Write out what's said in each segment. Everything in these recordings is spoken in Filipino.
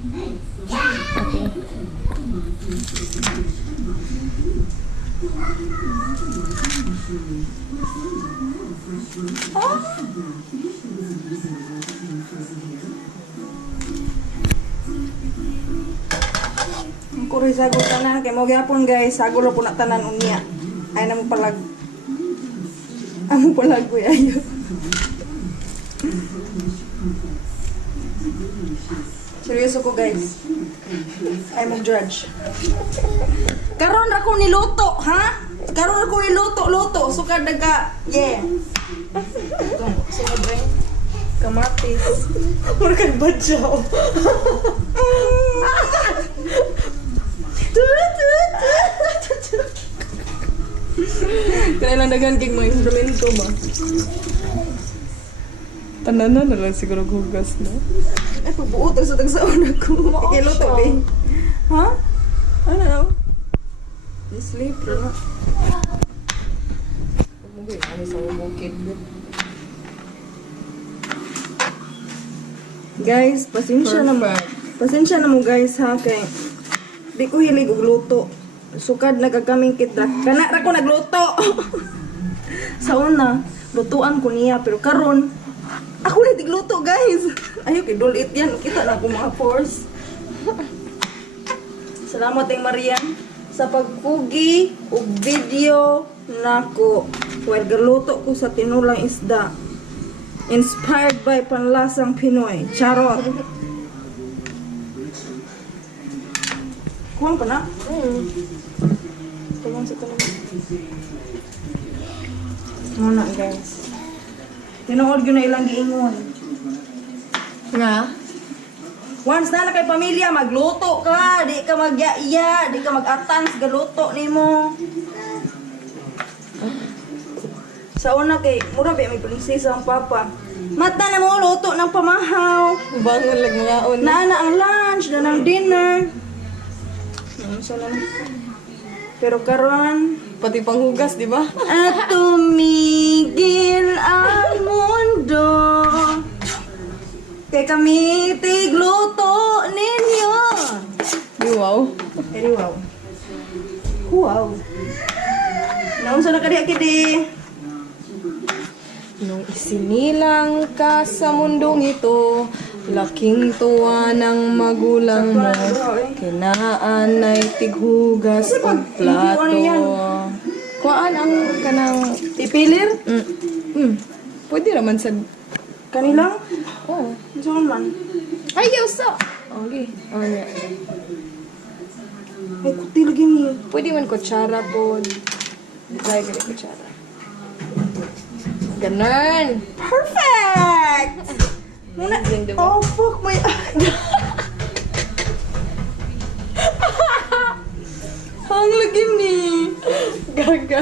Kuri sago tanan kay mo gyapon guys, sago ra po na tanan unya. Ay namo palag. Amo palag ko ayo. Seryoso ko guys. Ay mo judge. Karon ra ko niluto, ha? Karon ra ko niluto, sukad daga. Yeah. Sunod rin. Kamatis. Mura kang badyaw. Kailan dagan kay mga instrumento ba? Tananan na lang siguro hugas na. Ay, pagbuot sa tagsaon ako. Iluto ba? Ha? Ano? Sleep na. Pagmugay, ano sa bukid. Guys, pasensya na mo. Pasensya na mo guys ha kay di ko hilig og luto. Sukad nagakaming kita. Kana ra ko nagluto. Sa una, lutuan ko niya pero karon ako na tigluto guys. Ayo kay dulit yan. Kita na ko mga force. Salamat kay Marian sa pagpugi og video nako. While galuto ko sa tinulang isda. Inspired by panlasang Pinoy. Charot. Kuwang ka na? Tingnan sa tanong. Muna guys. Tinood yun na ilang giingon. Nga? Once na kay pamilya, magluto ka. Di ka mag-iya. Di ka mag-atans. Galuto ni mo. Sa una kay, mura ba may prinsesa ang papa. Mata na mo, luto ng pamahaw. Bangon lang mga on. Naana ang lunch, na ng dinner. Pero karon Pati panghugas, di ba? at tumigil ang mundo. Kay kami tigluto ninyo. Wow. Eri wow. Wow. Naunsa na kadi kidi. Nung isinilang ka sa mundong ito, laking tuwa ng magulang mo. Kinaan ay tighugas o plato. Kuhaan ang kanang... Ipilir? Pwede naman sa... Kanilang? Oh. Saan man? Ayaw sa... Okay. Oh, yeah. Ay, kutil gini. Pwede man kutsara po. Try ka rin kutsara. Ganun. Perfect! Muna, Amazing, diba? oh fuck my... Ang lagi ni. Gaga.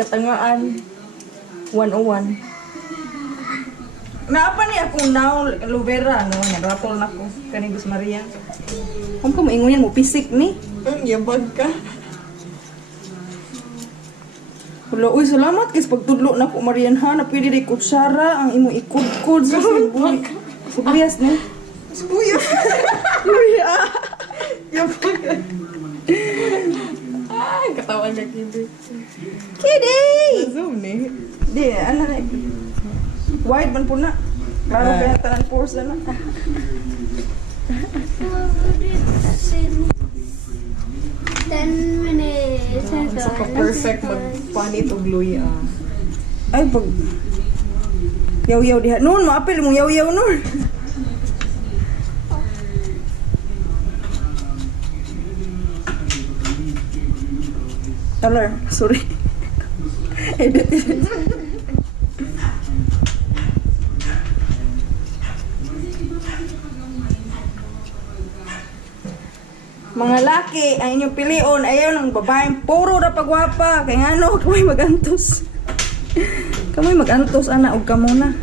Katangaan 101. Naapa ni akong now Lovera no nagatol na ko kani Gus Maria. Kung ka maingon yan mo pisik ni. Yabag ka. Wala, uy, salamat kasi pagtudlo na ko Marian ha, na pwede rin kutsara ang imo ikod-kod sa sibuy. Sibuyas ni. Sibuyas. Luya. Yabag. Ay, katawan ka, Kibi. Kidi! Zoom ni. Di, ano na. Wide man po na. Klaro kaya tanan force na. 10 minutes. Sa ka-perfect magpanit og luya. Ay, pag... Yaw-yaw diha. Noon, maapil mo yaw-yaw noon. Talar, sorry. Edit it. Mga laki, ang inyong pilion, ayaw ng babaeng puro na pagwapa. Kaya nga no, kamay magantos. Kamay magantos, ana, og ka muna.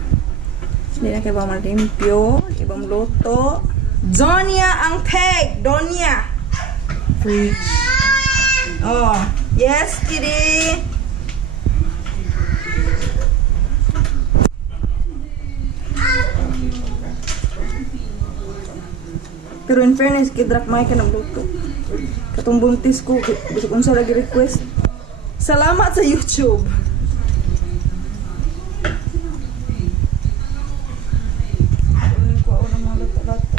Hindi na kayo ba malimpyo, hindi ba maluto. Donya ang peg, Donya. Preach. Oh, yes, kitty. Pero in fairness, kidrak may ka nagluto. Katong buntis ko, gusto kong sa lagi request. Salamat sa YouTube! Kunin ko ako ng mga lato-lato.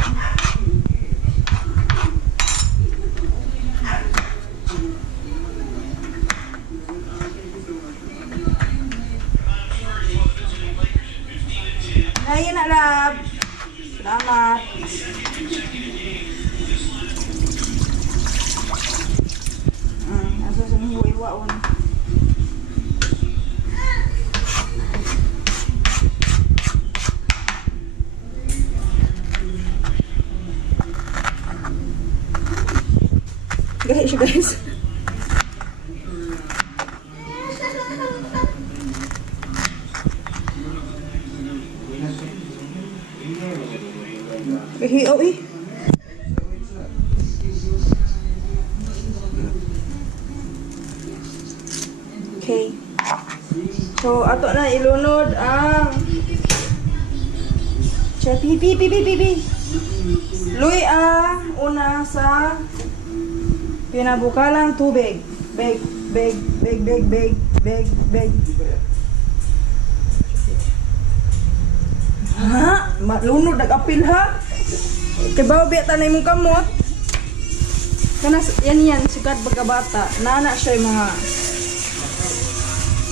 Ayun na, love! Salamat! Asa sa mga iwaon. Gahi siya, guys. Gahi, oh eh. Okay. So, ato na ilunod ang pipi. Luy una sa pinabukalang tubig. Beg. Ha? Malunod nag-apil ha? Kibaw biya tanay mong kamot. Kanas yan sikat bagabata. Nana siya yung mga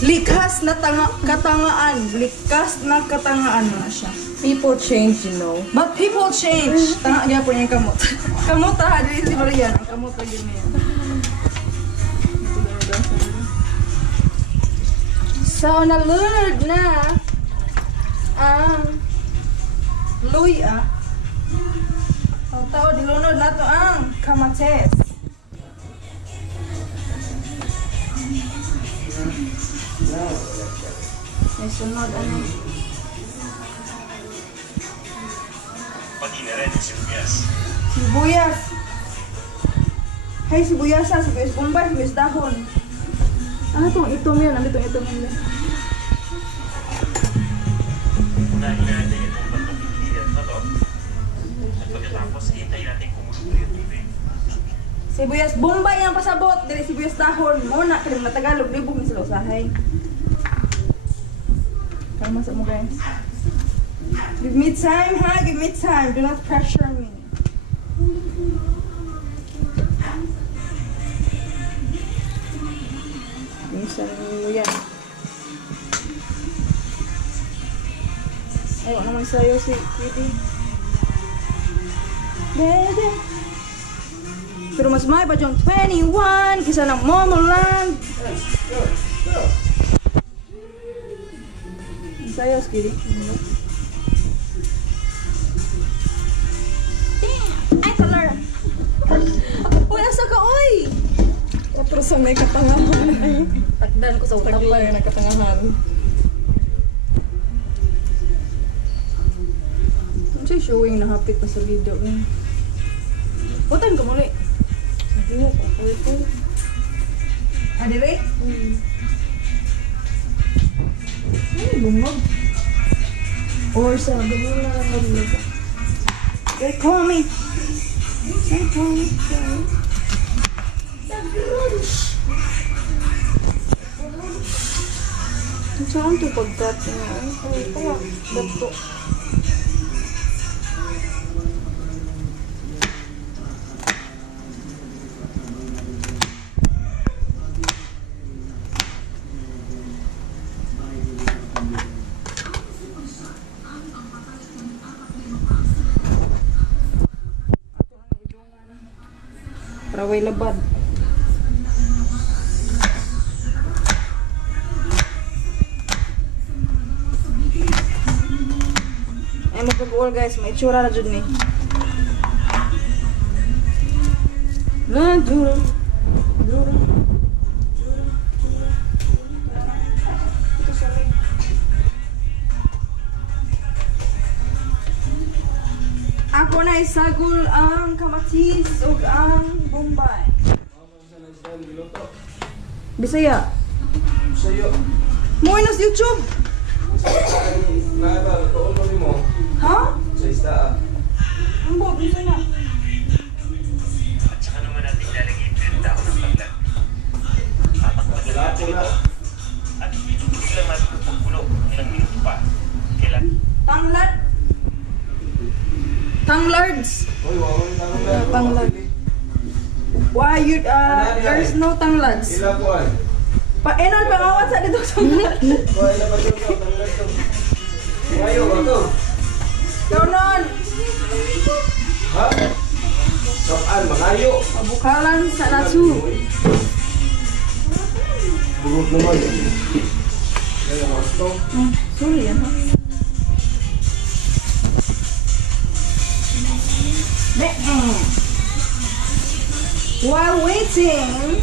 likas na katangaan. Likas na katangaan na siya. People change, you know. But people change. Tanga niya po niya yung kamot. Kamot ha, dili si Marian. Ang kamot lagi niya. So, nalunod na ang luy Ang tao, dilunod na to ang kamates. May sunod ano. Pati na rin yung sibuyas. Sibuyas. Hey, sibuyas bombay, sibuyas dahon. Ano itong itom yan? Ano itong itom yan? Unahin natin itong batong ingredient na to. At pagkatapos, hintayin natin kumulo yung tubig. Sibuyas bombay ang pasabot. Dili sibuyas dahon. Muna, kalim na Tagalog. Libog ni sila usahay. Kalma sa mo guys. Give me time ha, give me time. Do not pressure me. Minsan mo yan. Ayaw naman sa'yo si Kitty. Baby. Pero mas may pa dyan 21 kisa ng Momoland. Sa'yo, Kitty. Ay, color. Uy, asa ka, oy! Otro sa may katangahan. Tagdan ko sa utap. Taglay na katangahan. Ano siya showing na hapit pa sa video? Butan ka muli. Hindi mo pa po. Adire? Ano bumog? Or sa ganun na lang mag-lupa. They call me. They call me. Saan ito pagkat niya? Ay, kaya dato. Raway labad. Ay magpag-uol guys, may itsura na dyan eh. Na dura. Dura. Ito sa leg. Ako na isagol ang kamatis o ang bombay. Bisaya. Sa'yo. Mo inos YouTube. Naiba, tuon mo mo. Ha? Sa isda. Ang bo, Bisaya. Tanglad. Tanglards. Uy, wala yung tanglad. Tanglad. Why you, there's no tanglads. Ila ko ay. Enon, pangawat sa dito tanglad. Wala na ba ito? Tanglad to. Ngayon ba to? Kaunon, Ha? Saan? Mangayo. mabukalan sa natsu. Burot naman. Kaya mga ito. Sorry, yan ha. While waiting,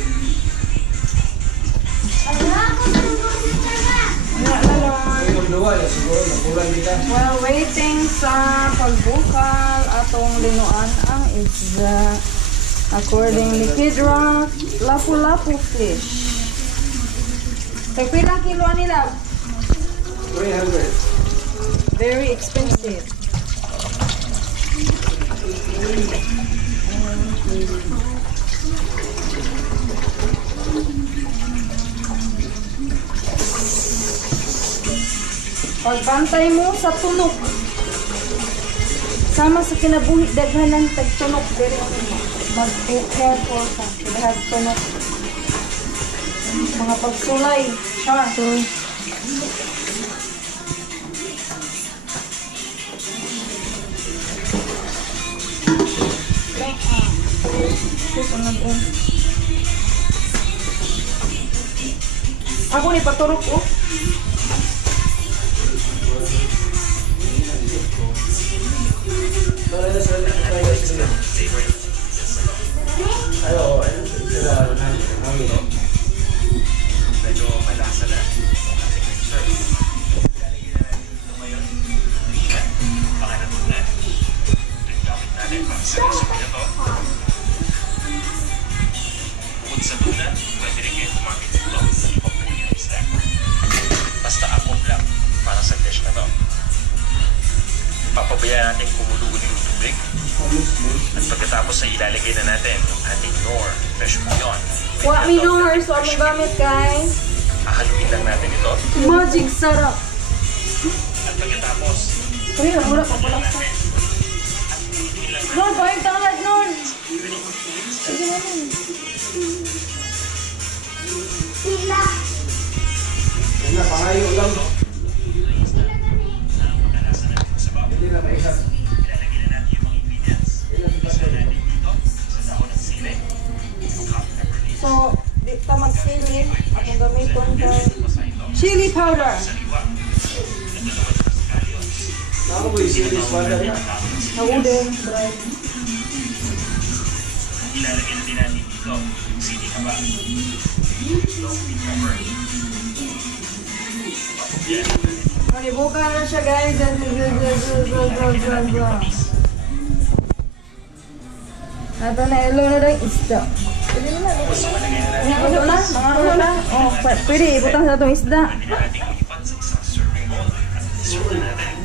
Ngayon dua ya siguro. Nakulang kita. while waiting sa pagbukal atong linuan ang isda. According ni Kid Rock, lapu-lapu fish. Tagpilang kilo nila? 300. Very expensive. Pagbantay mo sa tunok. Sama sa kinabuhi, daghan ng tagtunok. Very mag-careful ka. Daghan tunok. Mga pagsulay. Char. Ako ni paturok ko. Ayo, sila hangin. Medyo malasa na itong ating mixer. Ilalagay na natin ito ngayon. Yan. Baka natunan. Ito yung gamit natin para sa recipe na to. Bukod sa tuna, pwede rin kayo gumamit ito sa iba po yung isda. Basta akop lang para sa dish na to. Papabayaan natin kumulo yung tubig. At pagkatapos ay ilalagay na natin ang ating Knorr fresh bouillon. Wa minor so ang gamit kay Hahaluin lang natin ito. magic sarap. At pagkatapos, Uy, wala pa pala sa. Nun, pahig tanglad nun. Sige naman. Yan na, pangayo lang. Hindi na maisap. ilalagay na natin yung mga ingredients. Isa natin dito sa dahon ng sili. Yung hot pepper leaves. So, di ta mag-sili. Atong gamiton kay Basta ito. chili powder. Sariwa. Ito naman sa scallions. Ako po yung series wala na. Naudeng, dried. Ilalagay na din natin dito yung sili haba. Long bean pepper. Papabayaan natin. Manibuka na siya guys. Ato na ilo na rin isda. Pwede naman. Tapos malagay na natin. Ito na, mga ano na. Oh, pwede ibutang sa itong isda. Pwede na natin ulipan sa isang serving bowl. At serve na natin.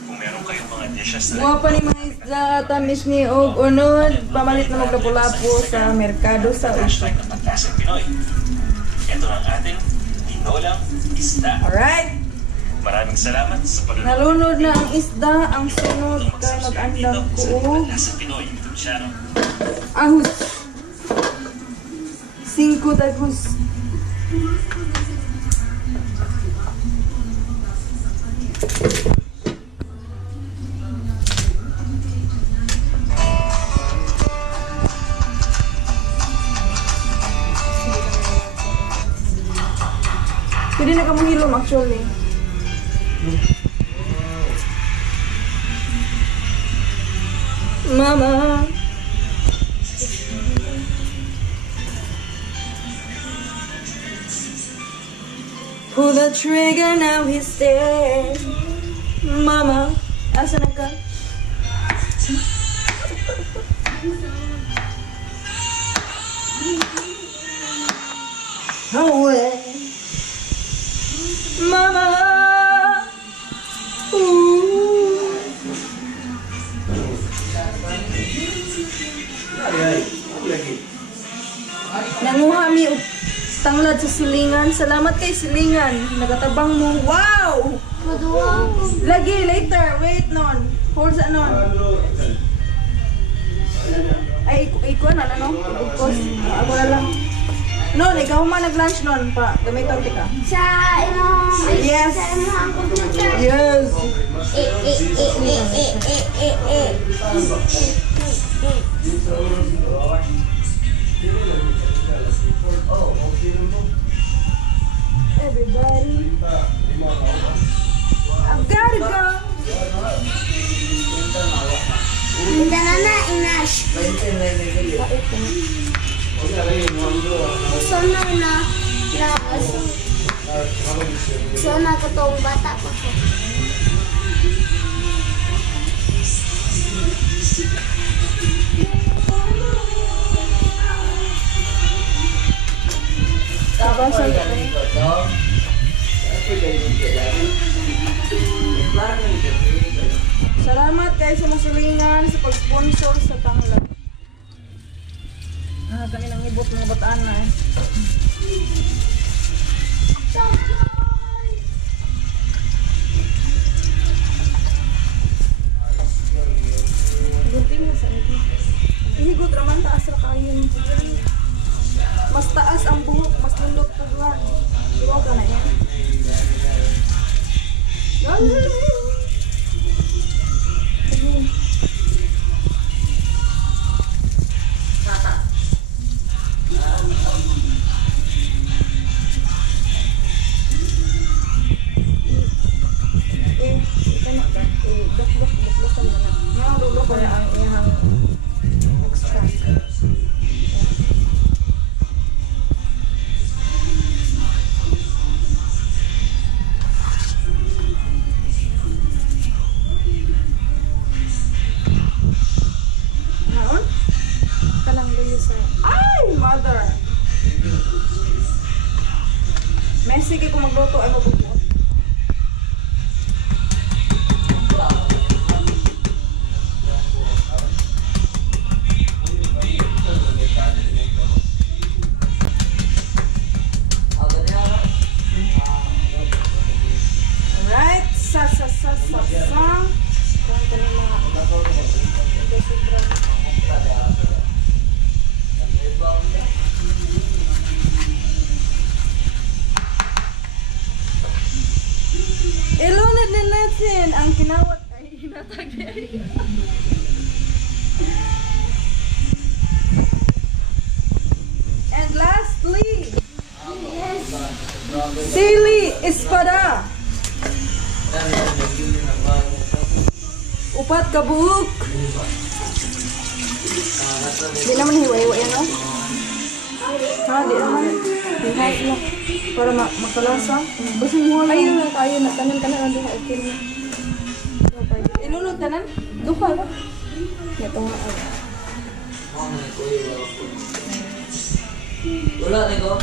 Kung meron kayong mga dishes na Mga pa ni mga isda, tamis ni og unod. Pamalit na maglapu-lapu sa merkado sa hashtag ng Pagkasang Pinoy. Ito ang ating tinolang isda. Alright. Maraming salamat sa panonood. Nalunod na ang isda, ang sunod kay mag-andam ko og Pagkasang Pinoy YouTube channel. ahus. 5 tagos. Pwede na ka mahilom actually. Mama. Pull the trigger, now he's dead. Mama. Asa na ka? Away. Mama. Ooh. Ay, ay. Ako lagi. Nanguha mi og tanglad Katulad sa silingan. Salamat kay silingan. Nagatabang mo. Wow! Maduwang. Lagi, later. Wait, non. Hold sa non. Ay, ikuan na, no? Ibugkos. Ako na lang. Non, ikaw man nag-lunch non pa. Gamitan ka. Sa inong... Yes. Sa inong computer. Yes. Everybody. I've gotta go. Hindi na inash. So na katong bata pa ko. Salamat kay sa masulingan sa pag-sponsor sa tanghal. Kami nang ibot mga bataan na eh. Gunting na sa ito. Ihigot raman taas ra kayo. Mas taas ang buhok, mas nundot pa duwan. Iwaw ka na yan. Ay, mother! Messi kay kung magluto ay mabubuot. Alright, sa. Kung ka na mga sobrang. Ilunod din natin ang kinawat ay hinatag din. And lastly, Sili Espada. Upat ka buhok. Di naman hiwa-hiwa yan, no? Ha, di naman. Hihas lang. Para makalasa. Basta mo lang. Ayun na tayo na tanan ka na duha okay na. Ilunod tanan? Duha ba? Ito nga ay. Wala na ikaw.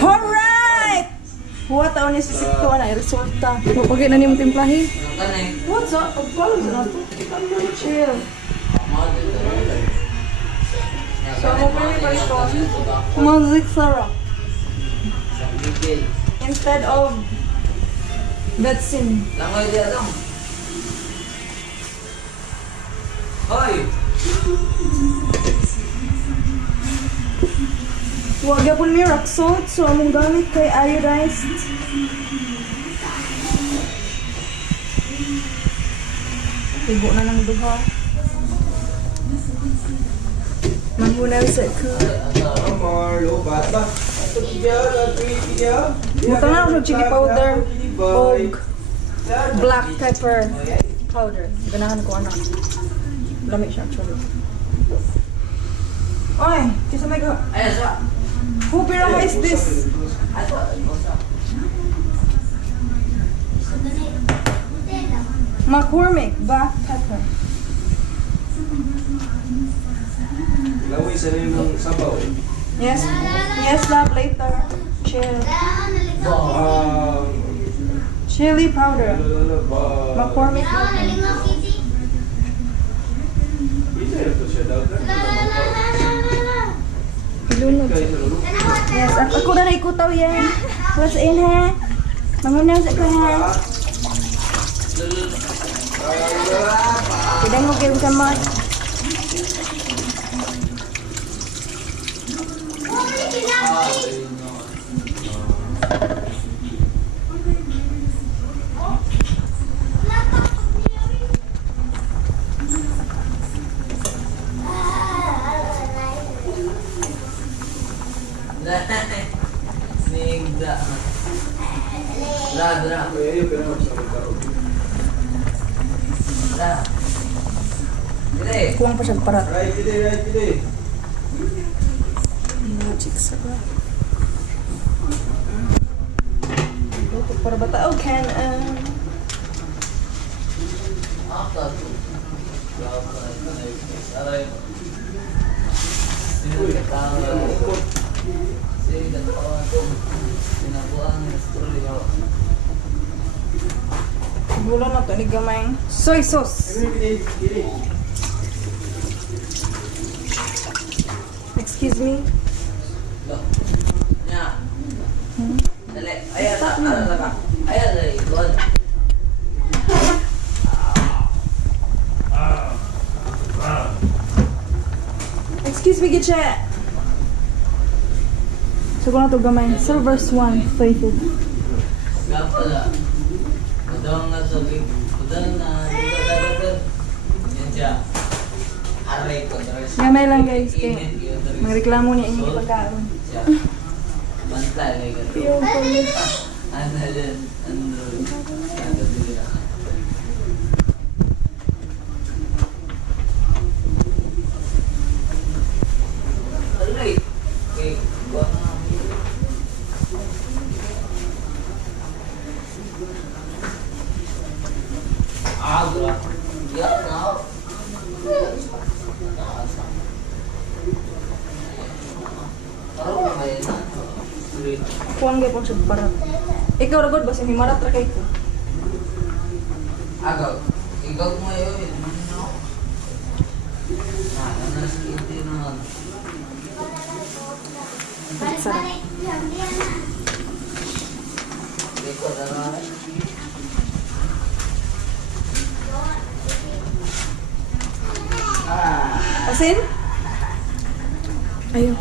Alright! Huwa taon ni sisito na resulta. Pagay na nimo timplahi. What's up? Pagpalo sa nato. Chill. So, mo pili baliton. Music sarap. Instead of Betsin. Langoy dia dong. Hoy. Huwag yapon may rock salt. So, among gamit kay iodized. Tigo na ng duha. Manghunaw sa ku. Mutang na ako sa chili powder o black pepper powder. Ganahan ko anak. Lamig siya actually. Oy, kisa may go. Ayan sa. Who pirama is this? McCormick black pepper. Laway sa rin ng sabaw. Yes, yes, love later. Chill. Chili powder. McCormick. Ito siya daw. Ilunod. Yes, ako na naikutaw yan. What's in ha? Mangunaw sa ko ha. Tidak mo kayo sa mat. Nigda. Dra. Ayo, pero magsakit ka. Dra. Dire. Kuwang pa siya parat. Right, today. Magic sa ba? Luto para bata. Oh, can Apa tu? Aray. Sino katawa? Sino katawa? Sinabuang story ako. Gulo na to ni gamay. Soy sauce. Excuse me. Go. Nya. Dali. Ayan na. Ayan na. Igual. Excuse me, Giche. So, kung na to gamay. Sir, verse 1. Faithful. Gapala. Madawang na sabi. Madawang na. Yan siya. Aray ko. Gamay lang, guys. Kaya magreklamo niya yung pagkaroon. Siya. Bantay kay ka. Yung pala. Ano din? Android. Ano din na. Aray. Okay. Kuha na. Agua. Ya, no. Parang may na. Street. Kuwang gaya siya parat. Ikaw, ragod ba? Sinimarat ra kay ko. Agaw. Ikaw mo yun. Ano skin din naman. Sarap. Hindi ko na. Asin? Ayun.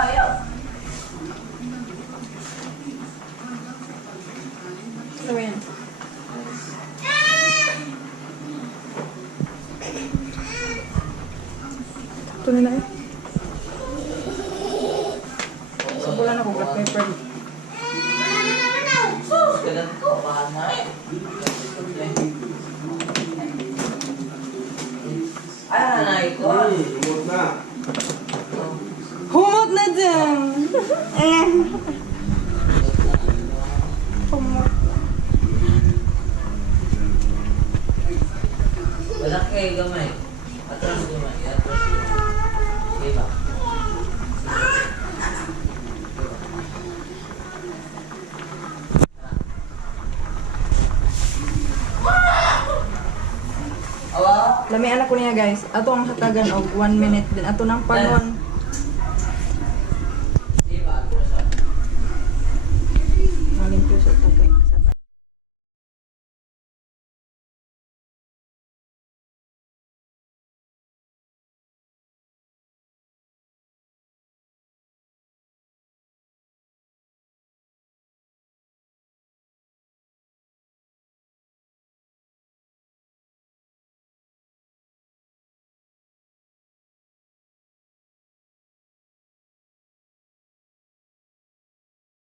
Ayaw. Ano yan? Ito na eh. Sabulan ako black pepper. Ganun ko. Paano eh. Ay, nanay ko. Umot na. Humot na dyan! Humot. Wala kayo gamay. Atras gamay. Atras gamay. Diba? Awa? Lami anak ko niya guys. Ato ang hatagan og 1 minute din. Ato nang panon.